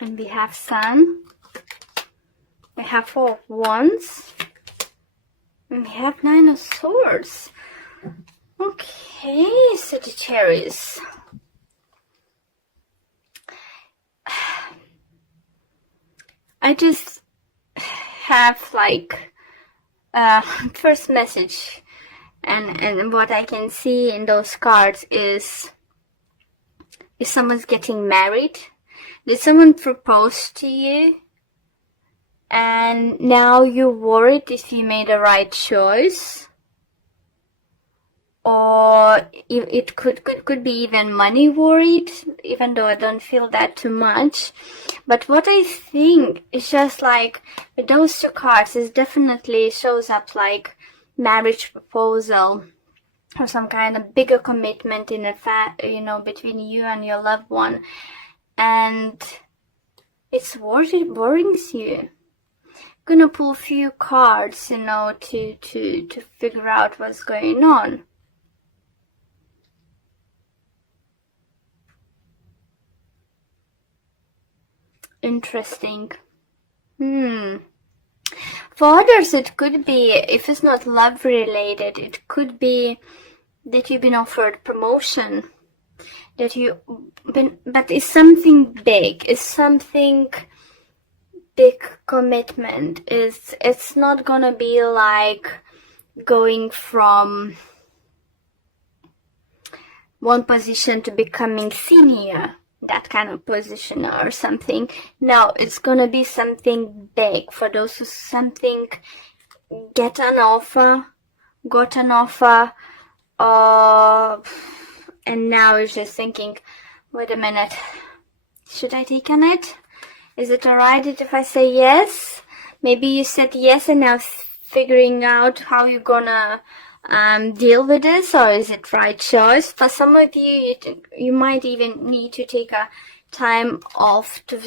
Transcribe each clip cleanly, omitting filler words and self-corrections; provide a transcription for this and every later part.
And we have Sun. We have Four of Wands. And we have Nine of Swords. Okay, Sagittarius. I just have like first message, and what I can see in those cards is someone's getting married. Did someone propose to you? And now you're worried if you made the right choice. Or it could be even money worried, even though I don't feel that too much. But what I think is just like with those two cards, it definitely shows up like marriage proposal or some kind of bigger commitment in between you and your loved one, and it's worries you. Gonna pull a few cards, to figure out what's going on. Interesting. For others, it could be, if it's not love related, it could be that you've been offered promotion, but it's something big. It's something big commitment. It's not gonna be like going from one position to becoming senior, that kind of position or something. No, it's gonna be something big. For those who got an offer, and now it's just thinking, wait a minute, should I take on it? Is it alright if I say yes? Maybe you said yes and now figuring out how you're gonna deal with this, or is it right choice? For some of you, you might even need to take a time off to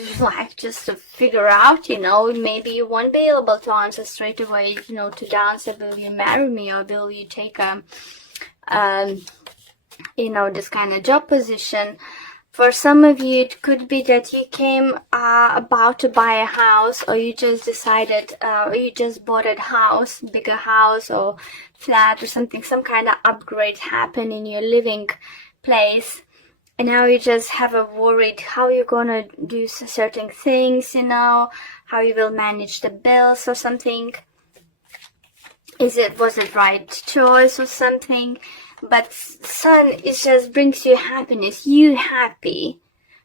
just to figure out, maybe you won't be able to answer straight away, to the answer, will you marry me, or will you take this kind of job position. For some of you, it could be that you came about to buy a house, or you just decided, or you just bought a house, bigger house or flat or something, some kind of upgrade happened in your living place. And now you just have a worried how you're gonna do certain things, how you will manage the bills or something. Was it right choice or something? But Sun, it just brings you happiness. You happy.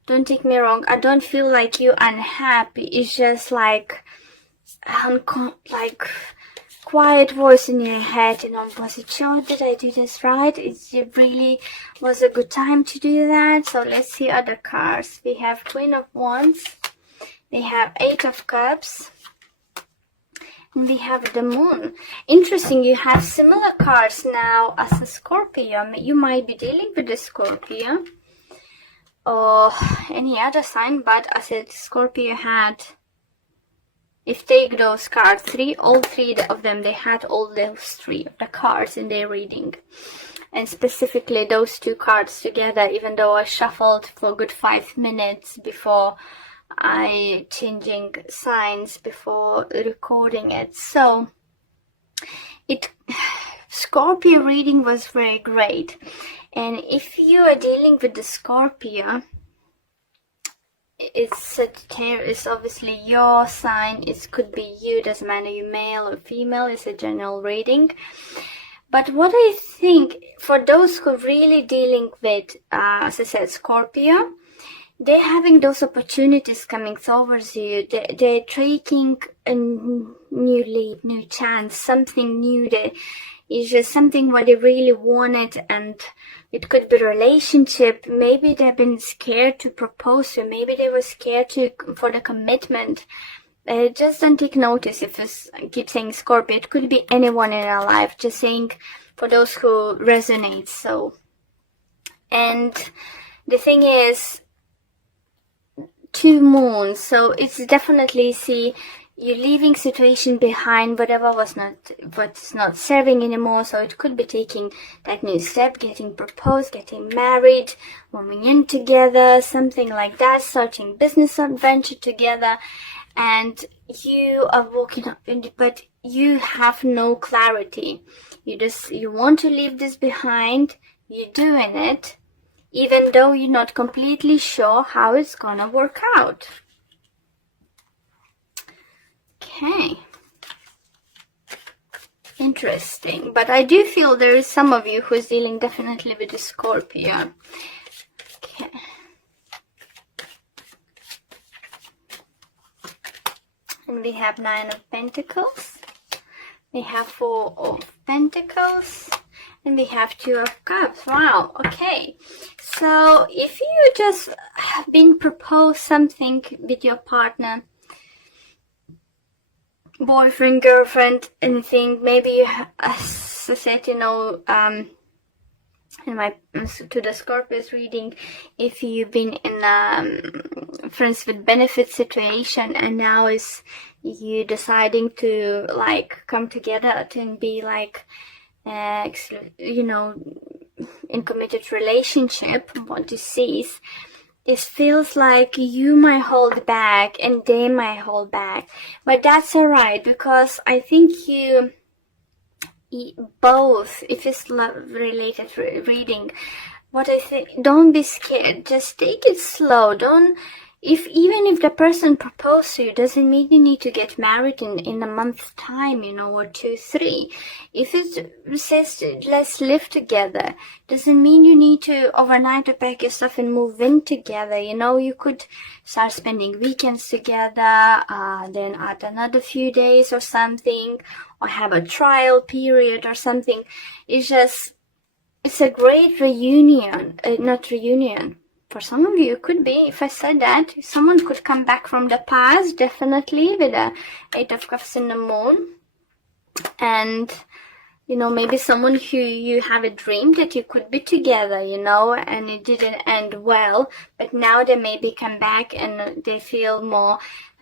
Don't take me wrong. I don't feel like you unhappy. It's just like quiet voice in your head. Was it sure? Did I do this right? It really was a good time to do that. So let's see other cards. We have Queen of Wands. We have Eight of Cups. We have the Moon. Interesting, you have similar cards now as a Scorpio. You might be dealing with a Scorpio or any other sign, but as a Scorpio had, if take those cards, all three of them, they had all those three of the cards in their reading. And specifically those two cards together, even though I shuffled for a good 5 minutes before I changing signs before recording it. So Scorpio reading was very great. And if you are dealing with the Scorpio, it's Sagittarius, obviously your sign. It could be you, doesn't matter you male or female. It's a general reading. But what I think, for those who are really dealing with, as I said, Scorpio, they're having those opportunities coming towards you. They're taking a new lead, new chance, something new. It's just something what they really wanted, and it could be a relationship. Maybe they've been scared to propose to. Maybe they were scared for the commitment. Just don't take notice if I keep saying Scorpio. It could be anyone in our life. Just saying for those who resonate. So, and the thing is, 2 moons, so it's definitely, see, you're leaving situation behind, whatever what's not serving anymore. So it could be taking that new step, getting proposed, getting married, moving in together, something like that, starting business adventure together. And you are walking up in, but you have no clarity. You want to leave this behind. You're doing it, even though you're not completely sure how it's gonna work out. Okay. Interesting. But I do feel there is some of you who is dealing definitely with a Scorpio. Okay. And we have 9 of Pentacles. We have 4 of Pentacles. And we have 2 of Cups. Wow. Okay. So if you just have been proposed something with your partner, boyfriend, girlfriend, anything, maybe you have, as I said, in my to the Scorpios reading, if you've been in friends with benefit situation, and now is you deciding to like come together to be like in committed relationship, what you see is it feels like you might hold back and they might hold back, but that's alright, because I think you both, if it's love related reading, what I think, don't be scared, just take it slow. Don't, even if the person proposed to you, doesn't mean you need to get married in a month's time, or 2, 3. If it says let's live together, doesn't mean you need to overnight to pack your stuff and move in together. You could start spending weekends together, then add another few days or something, or have a trial period or something. It's a great reunion, not reunion. For some of you, it could be, if I said that, someone could come back from the past, definitely, with a 8 of Cups in the moon. And, maybe someone who you have a dream that you could be together, and it didn't end well. But now they maybe come back and they feel more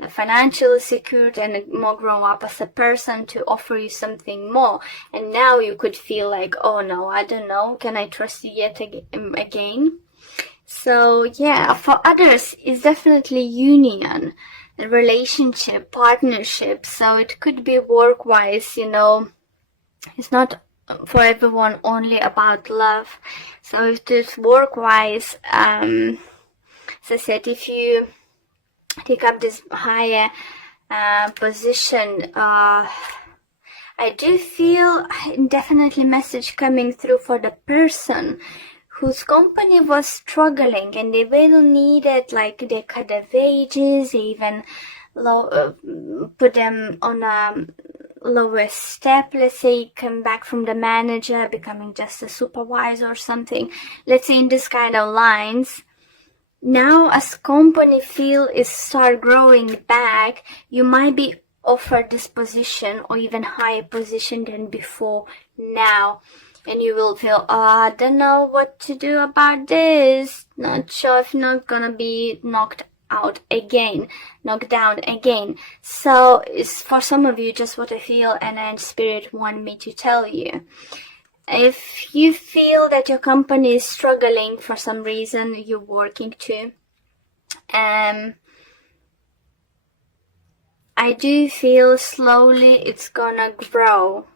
financially secured and more grown up as a person to offer you something more. And now you could feel like, oh no, I don't know, can I trust you yet again? So yeah, for others, it's definitely union, relationship, partnership. So it could be work-wise, it's not for everyone only about love. So if it's work-wise, as I said, if you take up this higher position, I do feel definitely message coming through for the person whose company was struggling, and they will need it, like they cut their wages, even put them on a lower step. Let's say come back from the manager, becoming just a supervisor or something. Let's say in this kind of lines. Now as company feel is start growing back, you might be offered this position or even higher position than before now. And you will feel, I don't know what to do about this. Not sure if not gonna be knocked down again. So it's for some of you just what I feel, and Spirit want me to tell you. If you feel that your company is struggling for some reason, you're working to, I do feel slowly it's gonna grow.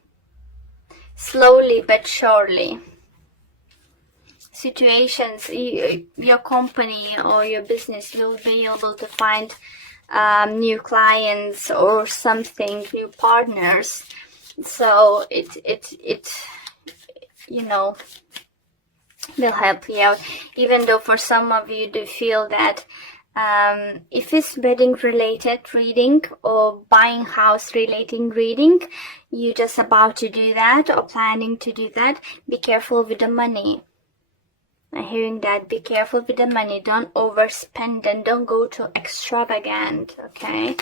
Slowly but surely. Situations, your company or your business will be able to find new clients or something, new partners. So it will help you out. Even though for some of you do feel that if it's wedding related reading or buying house relating reading, you're just about to do that or planning to do that, be careful with the money. I'm hearing that, be careful with the money. Don't overspend and don't go too extravagant, okay?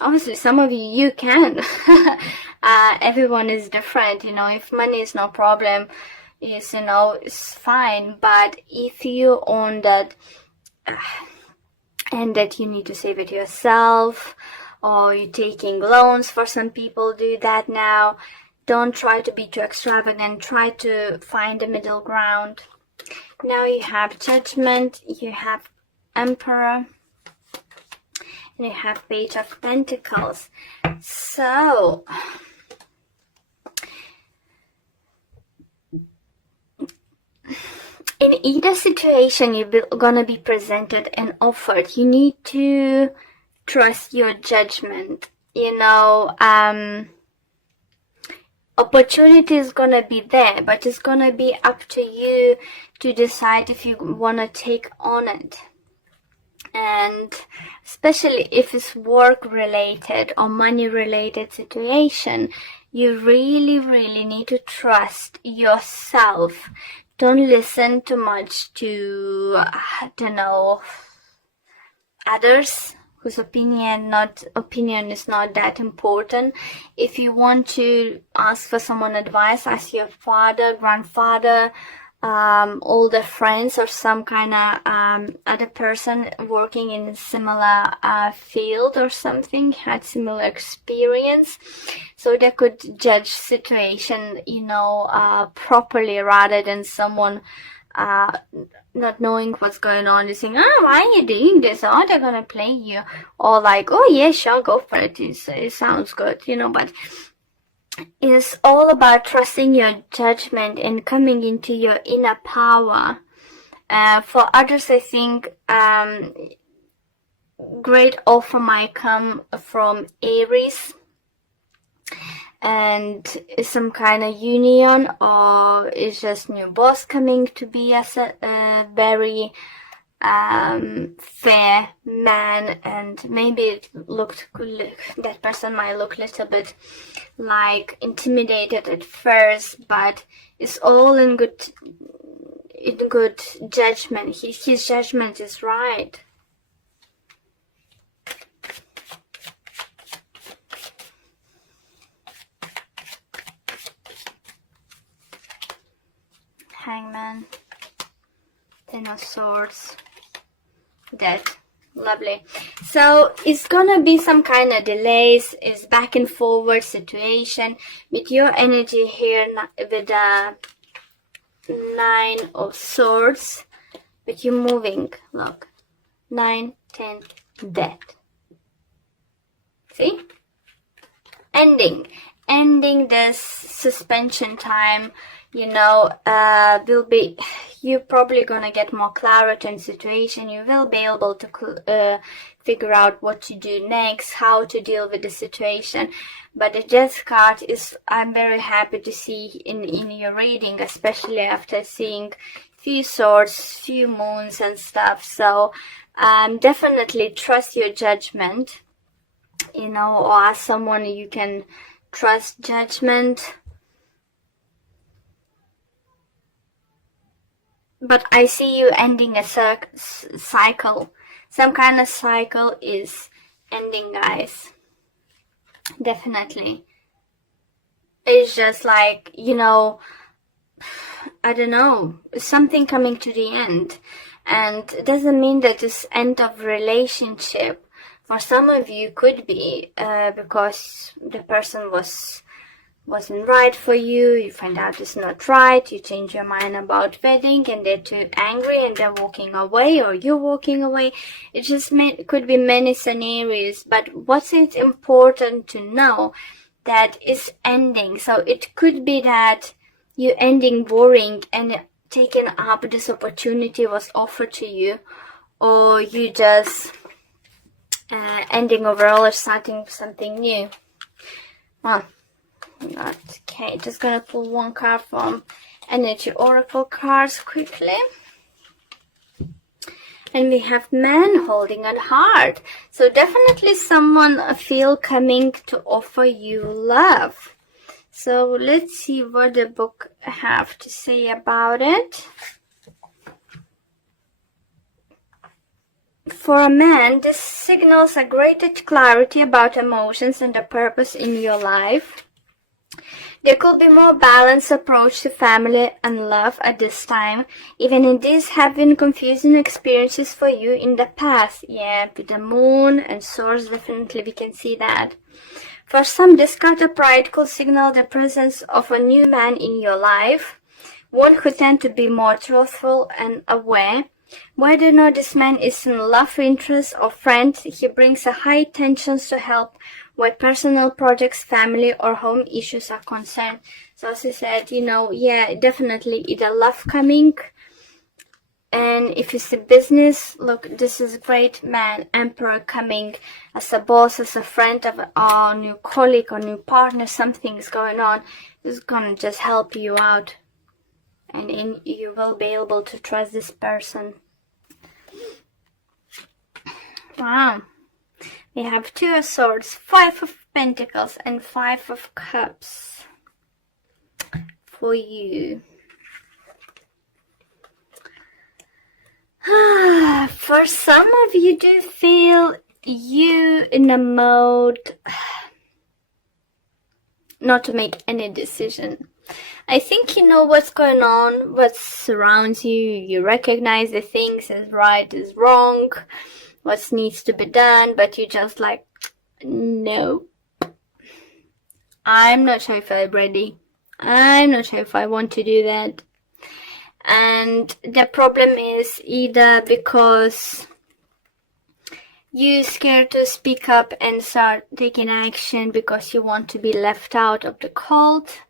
Obviously, some of you can. Everyone is different, if money is no problem, it's fine. But if you own that, and that you need to save it yourself, or you're taking loans. For some people do that now. Don't try to be too extravagant. Try to find a middle ground. Now you have Judgment, you have Emperor, and you have Page of Pentacles. So in either situation you're gonna be presented and offered, you need to trust your judgment. You know, opportunity is gonna be there, but it's gonna be up to you to decide if you wanna take on it. And especially if it's work related or money related situation, you really need to trust yourself. Don't listen too much to, I don't know, others whose opinion is not that important. If you want to ask for someone advice, ask your father, grandfather, older friends, or some kind of other person working in a similar field or something, had similar experience, so they could judge situation, you know, properly, rather than someone not knowing what's going on, just saying, oh, why are you doing this? Oh, they're gonna play you, or like, oh yeah, sure, go for it. It sounds good, you know. But it's all about trusting your judgment and coming into your inner power. For others, I think great offer might come from Aries, and it's some kind of union, or it's just new boss coming to be as a very fair man, and maybe it looked that person might look a little bit like intimidated at first, but it's all in good judgment. His judgment is right. Hangman, Ten of Swords, Death. Lovely. So it's gonna be some kind of delays. It's back and forward situation with your energy here with the Nine of Swords, but you're moving. Look, 9, 10, Death. See? Ending this suspension time. You know, you're probably gonna get more clarity in situation. You will be able to figure out what to do next, how to deal with the situation. But the Death card is, I'm very happy to see in your reading, especially after seeing few swords, few moons and stuff. So definitely trust your judgment, you know, or ask someone you can trust judgment. But I see you ending a cycle. Some kind of cycle is ending, guys. Definitely. It's just like, you know, I don't know, something coming to the end. And it doesn't mean that it's end of relationship. For some of you could be because the person wasn't right for you, you find out it's not right, you change your mind about wedding, and they're too angry and they're walking away, or you're walking away. It just could be many scenarios, but what's it important to know that it's ending. So it could be that you're ending boring and taking up this opportunity was offered to you, or you just ending overall or starting something new. Well, okay, just gonna pull one card from Energy Oracle cards quickly. And we have Man holding a heart. So definitely someone feel coming to offer you love. So let's see what the book have to say about it. For a man, this signals a greater clarity about emotions and the purpose in your life. There could be more balanced approach to family and love at this time, even if these have been confusing experiences for you in the past. Yeah, with the moon and source, definitely we can see that. For some, this card of pride could signal the presence of a new man in your life, one who tends to be more truthful and aware. Whether or not this man is in love interest or friend, he brings a high intentions to help where personal projects, family or home issues are concerned. So as I said, yeah, definitely either love coming, and if it's a business, look, this is a great man, emperor coming as a boss, as a friend of a new colleague or new partner. Something's going on. This is gonna just help you out, and you will be able to trust this person. Wow. We have 2 of Swords, 5 of Pentacles, and 5 of Cups for you. For some of you, do feel you in a mode not to make any decision. I think you know what's going on, what surrounds you. You recognize the things as right, as wrong, what needs to be done, but you just like, no, I'm not sure if I'm ready. I'm not sure if I want to do that. And the problem is either because you're scared to speak up and start taking action because you want to be left out of the cult,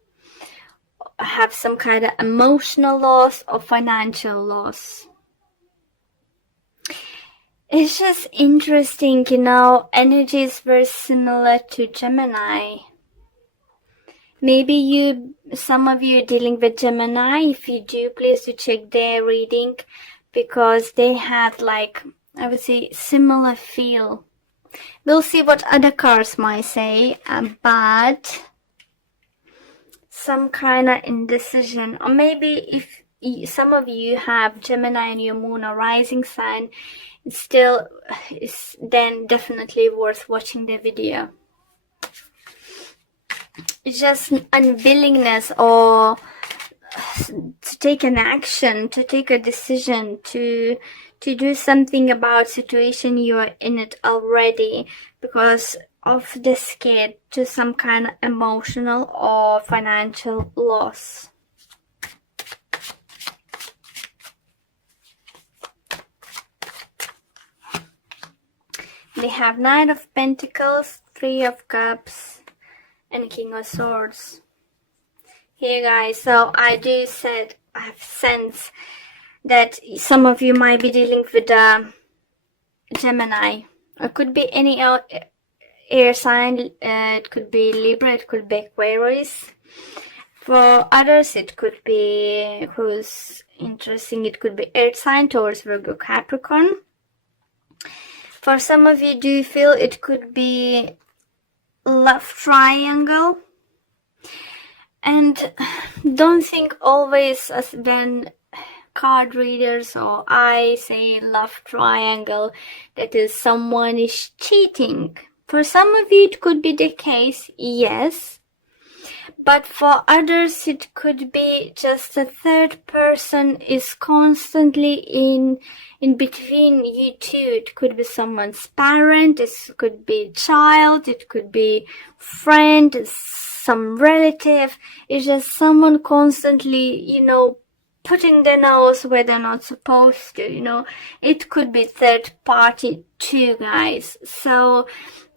have some kind of emotional loss or financial loss. It's just interesting, energy is very similar to Gemini. Maybe some of you are dealing with Gemini. If you do, please do check their reading, because they had I would say similar feel. We'll see what other cards might say, but some kind of indecision. Or maybe if some of you have Gemini in your moon or rising sign, it's then definitely worth watching the video. It's just unwillingness or to take an action, to take a decision, to do something about situation you are in it already because of the scare to some kind of emotional or financial loss. We have Knight of Pentacles, 3 of Cups, and King of Swords. Here guys, so I have sense that some of you might be dealing with Gemini. It could be any air sign, it could be Libra, it could be Aquarius. For others, it could be, who's interesting, it could be Earth sign, Taurus, Virgo, Capricorn. For some of you, do you feel it could be love triangle? And don't think always as when card readers or I say love triangle that is someone is cheating. For some of you, it could be the case, yes. But for others, it could be just a third person is constantly in between you two. It could be someone's parent, it could be child, it could be friend, some relative. It's just someone constantly, putting their nose where they're not supposed to, It could be third party too, guys. So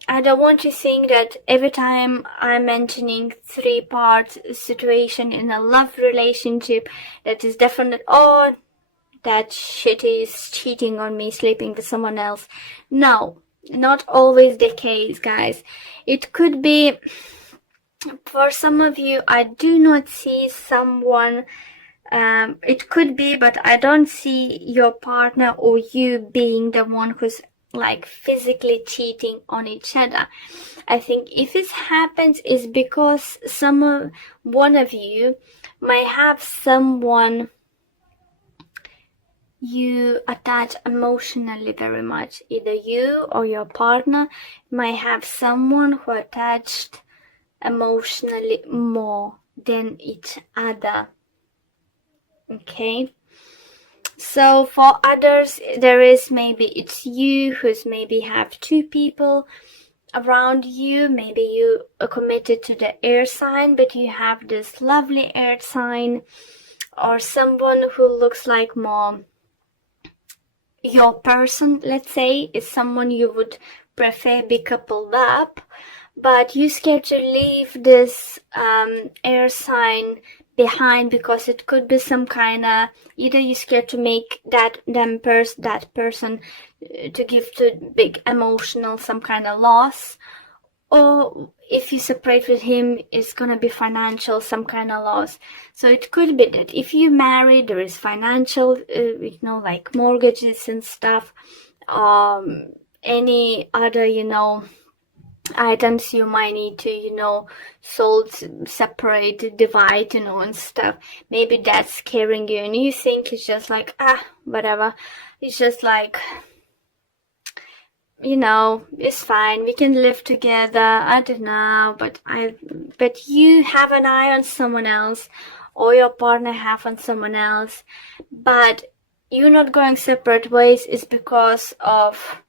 I don't want you to think that every time I'm mentioning 3-part situation in a love relationship, that is definite, oh, that shit is cheating on me, sleeping with someone else. No, not always the case, guys. It could be, for some of you, I do not see someone, it could be, but I don't see your partner or you being the one who's physically cheating on each other. I think if it happens is because one of you might have someone you attach emotionally very much. Either you or your partner might have someone who attached emotionally more than each other. Okay, so for others, there is maybe it's you who's maybe have two people around you. Maybe you are committed to the air sign, but you have this lovely air sign, or someone who looks like more your person, let's say, is someone you would prefer be coupled up, but you're scared to leave this air sign behind, because it could be some kind of, either you're scared to make that person to give to big emotional some kind of loss, or if you separate with him, it's gonna be financial, some kind of loss. So it could be that if you marry, there is financial, like mortgages and stuff, any other, items you might need to, sold, separate, divide, and stuff. Maybe that's scaring you, and you think it's just like, whatever. It's just like, it's fine, we can live together, I don't know, but you have an eye on someone else, or your partner have on someone else, but you're not going separate ways is because of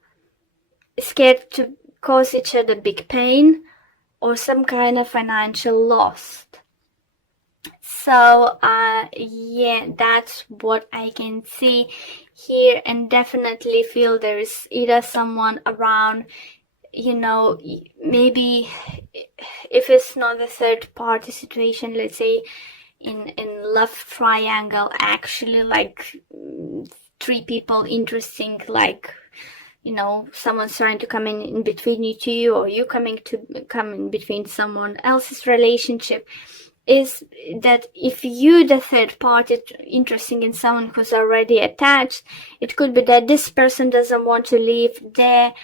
scared to cause each other big pain or some kind of financial loss. So yeah, that's what I can see here, and definitely feel there is either someone around, maybe if it's not a third party situation, let's say in love triangle, actually like three people interesting, like someone's trying to come in between you two, or you come in between someone else's relationship, is that if you, the third party, interested in someone who's already attached, it could be that this person doesn't want to leave their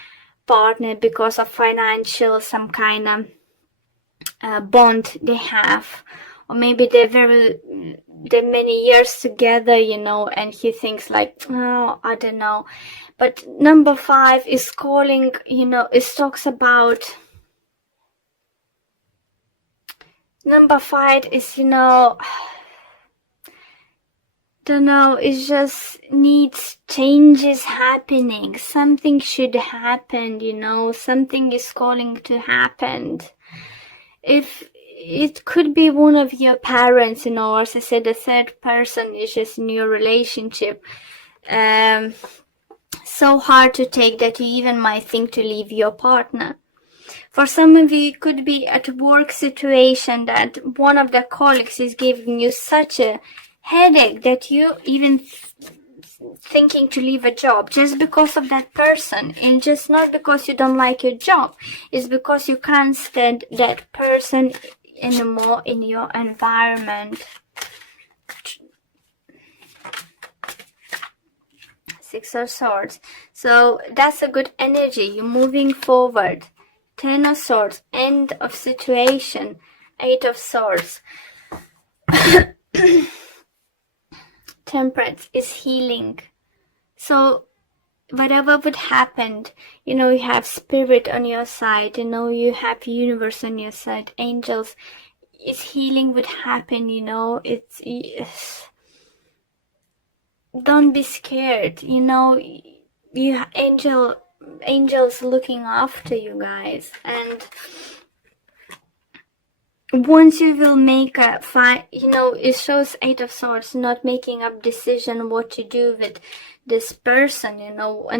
partner because of financial, some kind of bond they have, or maybe they're many years together, and he thinks like, oh, I don't know. But number 5 is calling, it talks about, number 5 is, don't know, it just needs changes happening. Something should happen, something is calling to happen. If it could be one of your parents, as I said, the third person is just in your relationship. So hard to take that you even might think to leave your partner. For some of you, it could be at a work situation that one of the colleagues is giving you such a headache that you even thinking to leave a job just because of that person, and just not because you don't like your job, it's because you can't stand that person anymore in your environment. 6 of Swords. So that's a good energy. You're moving forward. 10 of Swords. End of situation. 8 of Swords. Temperance is healing. So whatever would happen, you have spirit on your side, you have universe on your side, angels, is healing would happen, it's don't be scared, you angels looking after you guys. And once you will make a fight, it shows 8 of Swords, not making up decision what to do with this person, in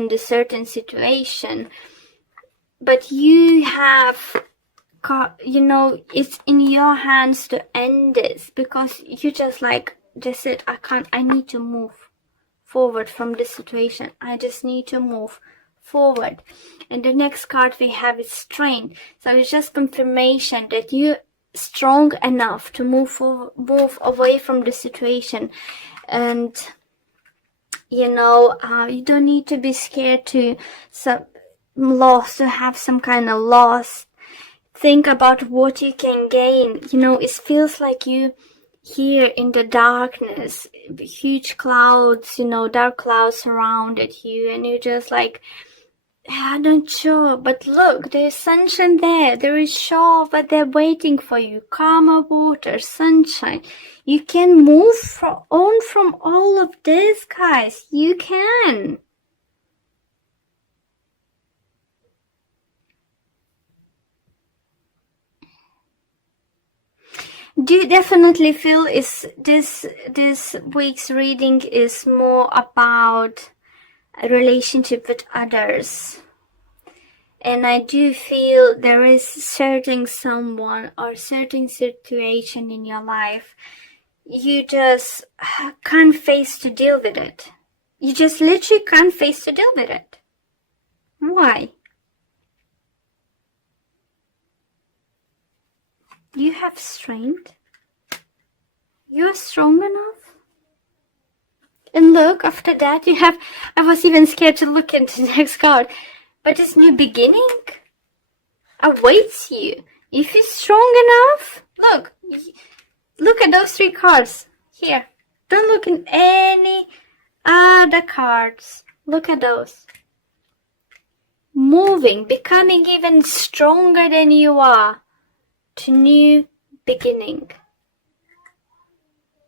the certain situation, but you have, it's in your hands to end this, because you just said, I need to move forward from this situation. I just need to move forward. And the next card we have is Strength. So it's just confirmation that you're strong enough to move away from the situation. And you don't need to be scared to have some kind of loss. Think about what you can gain. It feels like you here in the darkness, huge clouds, dark clouds surrounded you, and you just like, I'm not sure, but look, there's sunshine there. There is shore over there waiting for you. Calmer water, sunshine. You can move on from all of this, guys. You can. Do you definitely feel is this week's reading is more about a relationship with others? And I do feel there is certain someone or certain situation in your life you just can't face to deal with it. You just literally can't face to deal with it. Why? You have strength. You're strong enough. And look, after that you have, I was even scared to look into the next card, but this new beginning awaits you. If you're strong enough, look at those 3 cards. Here, don't look in any other cards. Look at those. Moving, becoming even stronger than you are to new beginning.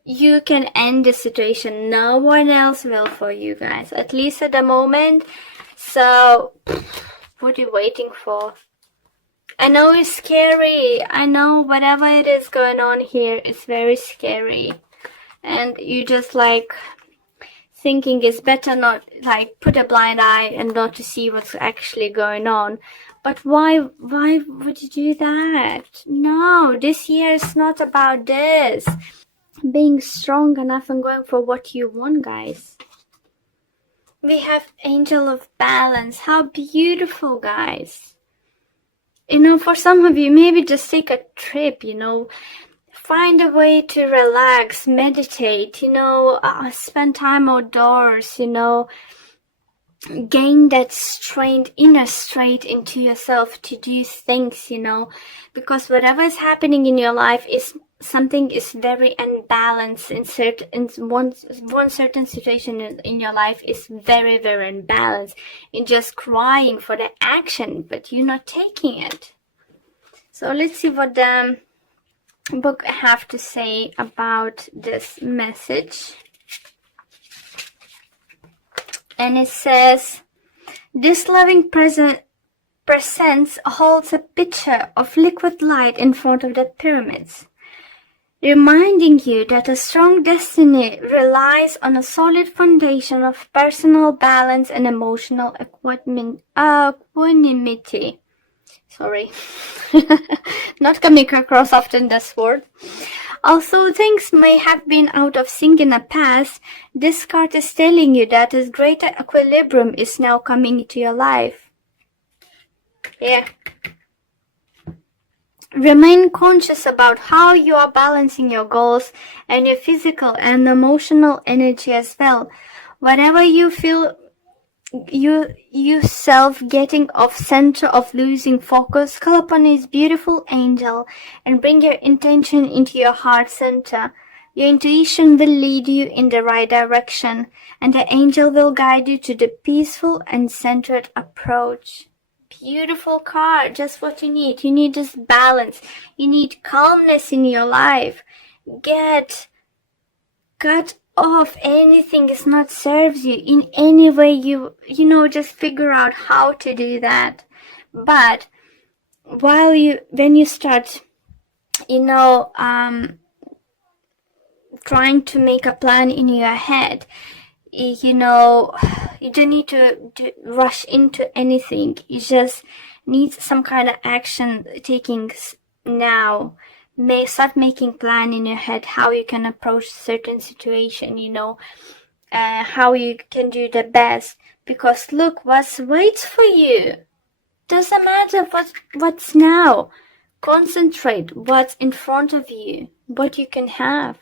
You can end the situation. No one else will for you guys, at least at the moment. So what are you waiting for? I know it's scary. I know whatever it is going on here is very scary. And you just like thinking it's better not like put a blind eye and not to see what's actually going on. But why would you do that? No, this year is not about this. Being strong enough and going for what you want, guys. We have Angel of Balance. How beautiful, guys. You know, for some of you, maybe just take a trip, you know. Find a way to relax, meditate, you know, spend time outdoors, you know. Gain that strength, inner strength into yourself to do things, you know. Because whatever is happening in your life is something is very unbalanced in one certain situation in your life is very, very unbalanced. You're just crying for the action, but you're not taking it. So let's see what the book have to say about this message. And it says, this loving presence holds a pitcher of liquid light in front of the pyramids, reminding you that a strong destiny relies on a solid foundation of personal balance and emotional equanimity. Sorry, not coming across often this word. Although things may have been out of sync in the past, this card is telling you that a greater equilibrium is now coming into your life. Yeah. Remain conscious about how you are balancing your goals and your physical and emotional energy as well. Whatever you feel yourself getting off center of losing focus, call upon his beautiful angel and bring your intention into your heart center. Your intuition will lead you in the right direction, and the angel will guide you to the peaceful and centered approach. Beautiful card, just what you need. You need this balance. You need calmness in your life. Cut off anything is not serves you in any way. You know, just figure out how to do that. But when you start, you know, trying to make a plan in your head, you know, you don't need to rush into anything. You just need some kind of action taking now. Start making plan in your head how you can approach certain situation, you know, how you can do the best. Because look what waits for you. Doesn't matter what's now. Concentrate what's in front of you, what you can have.